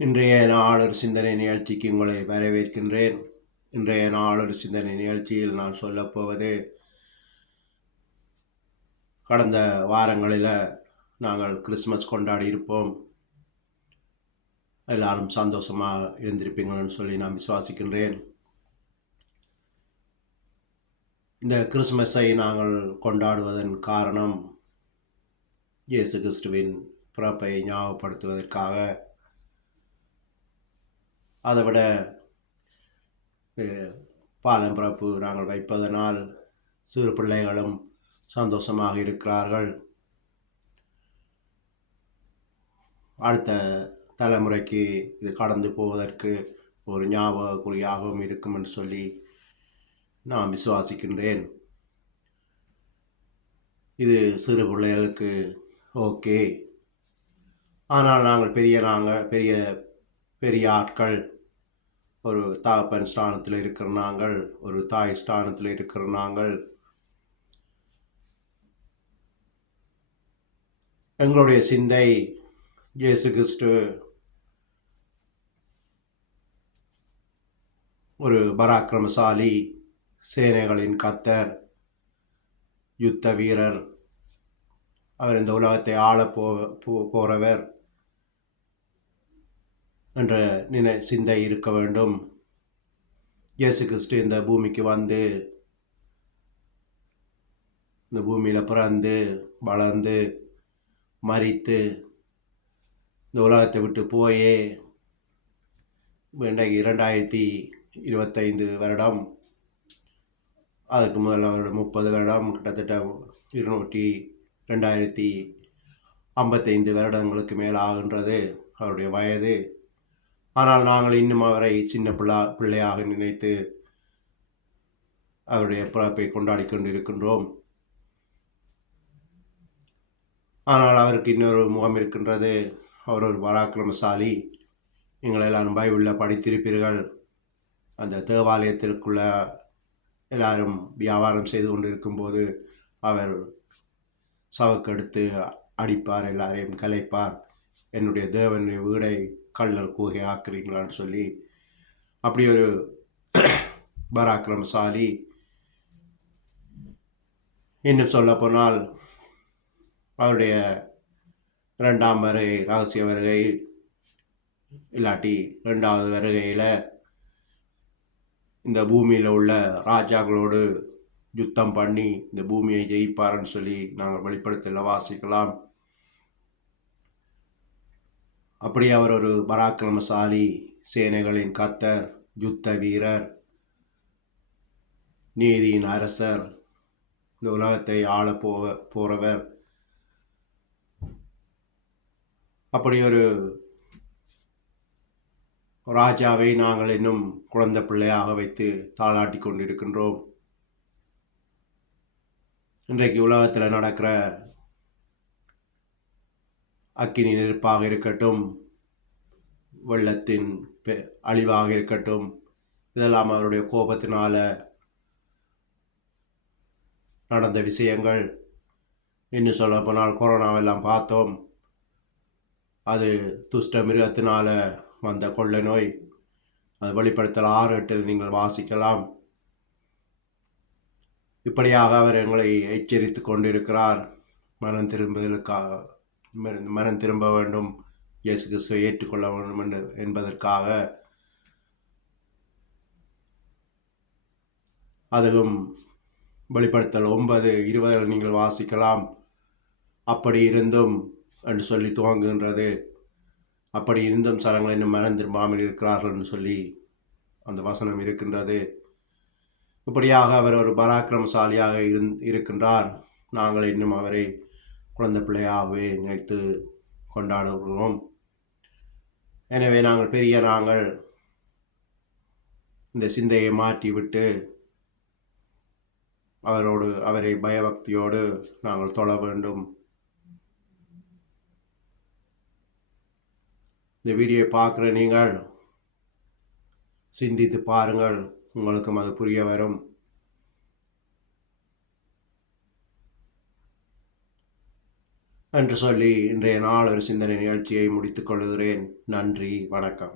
இன்றைய நாளொரு சிந்தனை நிகழ்ச்சிக்கு உங்களை வரவேற்கின்றேன். இன்றைய நாளொரு சிந்தனை நிகழ்ச்சியில் நான் சொல்லப்போவது, கடந்த வாரங்களில் நாங்கள் கிறிஸ்மஸ் கொண்டாடி இருப்போம். எல்லாரும் சந்தோஷமாக இருந்திருப்பீங்கன்னு சொல்லி நான் விசுவாசிக்கின்றேன். இந்த கிறிஸ்மஸை நாங்கள் கொண்டாடுவதன் காரணம், இயேசு கிறிஸ்துவின் பிறப்பை ஞாபகப்படுத்துவதற்காக. அதை விட பாலம் பிறப்பு நாங்கள் வைப்பதனால் சிறு பிள்ளைகளும் சந்தோஷமாக இருக்கிறார்கள். அடுத்த தலைமுறைக்கு இது கடந்து போவதற்கு ஒரு ஞாபக குறியாகவும் இருக்கும் என்று சொல்லி நான் விசுவாசிக்கின்றேன். இது சிறு பிள்ளைகளுக்கு ஓகே, ஆனால் நாங்கள் பெரிய பெரிய ஆட்கள், ஒரு தகப்பன் ஸ்தானத்தில் இருக்கிற நாங்கள், ஒரு தாய் ஸ்தானத்தில் இருக்கிற நாங்கள், எங்களுடைய சிந்தை இயேசு கிறிஸ்து ஒரு பராக்கிரமசாலி, சேனைகளின் கர்த்தர், யுத்த வீரர், அவர் இந்த உலகத்தை ஆள போறவர் என்ற சிந்தை இருக்க வேண்டும். இயேசு கிறிஸ்து இந்த பூமிக்கு வந்து, இந்த பூமியில் பிறந்து வளர்ந்து மரித்து இந்த உலகத்தை விட்டு போயே இன்றைக்கு 2025 வருடம், அதுக்கு முதல்ல ஒரு 30 வருடம், கிட்டத்தட்ட 2055 வருடங்களுக்கு மேல் ஆகின்றது அவருடைய வயது. ஆனால் நாங்கள் இன்னும் அவரை சின்ன பிள்ளையாக நினைத்து அவருடைய பிறப்பை கொண்டாடி கொண்டிருக்கின்றோம். ஆனால் அவருக்கு இன்னொரு முகம் இருக்கின்றது. அவர் ஒரு பராக்கிரமசாலி. நீங்கள் எல்லாரும் பைபிளில் படித்திருப்பீர்கள். அந்த தேவாலயத்திற்குள்ள எல்லாரும் வியாபாரம் செய்து கொண்டிருக்கும்போது அவர் சவக்கெடுத்து அடிப்பார், எல்லாரையும் கலைப்பார். என்னுடைய தேவனுடைய வீடை கள்ளர் கூகை ஆக்குறீங்களான்னு சொல்லி. அப்படி ஒரு பராக்கிரமசாலி. இன்னும் சொல்ல போனால் அவருடைய 2ஆம் வருகை, ரகசிய வருகை இல்லாட்டி 2வது வருகையில் இந்த பூமியில் உள்ள ராஜாக்களோடு யுத்தம் பண்ணி இந்த பூமியை ஜெயிப்பார்னு சொல்லி நாங்கள் வெளிப்படுத்தல வாசிக்கலாம். அப்படி அவர் ஒரு பராக்கிரமசாலி, சேனைகளின் கர்த்தர், யுத்த வீரர், நீதியின் அரசர், இந்த உலகத்தை ஆள போறவர். அப்படி ஒரு ராஜாவை நாங்கள் இன்னும் குழந்தை பிள்ளையாக வைத்து தாளாட்டி கொண்டிருக்கின்றோம். இன்றைக்கு உலகத்தில் நடக்கிற அக்கினி நெருப்பாக இருக்கட்டும், வெள்ளத்தின் அழிவாக இருக்கட்டும், இதெல்லாம் அவருடைய கோபத்தினால நடந்த விஷயங்கள். இன்னும் சொல்ல போனால் கொரோனாவெல்லாம் பார்த்தோம். அது துஷ்ட மிருகத்தினால வந்த கொள்ளை நோய். அது வெளிப்படுத்தல் 6:8 நீங்கள் வாசிக்கலாம். இப்படியாக அவர் எங்களை எச்சரித்து கொண்டிருக்கிறார். மனம் திரும்ப வேண்டும், இயேசு கிறிஸ்துவை ஏற்றுக்கொள்ள வேண்டும் என்பதற்காக. அதுவும் வெளிப்படுத்தல் 9:20 நீங்கள் வாசிக்கலாம். அப்படி இருந்தும் என்று சொல்லி துவங்குகின்றது. அப்படி இருந்தும் சனங்கள் இன்னும் மனம் திரும்பாமல் இருக்கிறார்கள் என்று சொல்லி அந்த வசனம் இருக்கின்றது. இப்படியாக அவர் ஒரு பராக்கிரமசாலியாக இருக்கின்றார். நாங்கள் இன்னும் அவரை குழந்தை பிள்ளையாகவே நினைத்து கொண்டாடுகிறோம். எனவே நாங்கள் இந்த சிந்தையை மாற்றிவிட்டு அவரை பயபக்தியோடு நாங்கள் தொழ வேண்டும். இந்த வீடியோவை பார்க்குற நீங்கள் சிந்தித்து பாருங்கள், உங்களுக்கும் அது புரிய வரும். என்று சொல்லி இன்றைய நாள் ஒரு சிந்தனை நிகழ்ச்சியை முடித்துக் கொள்கிறேன். நன்றி, வணக்கம்.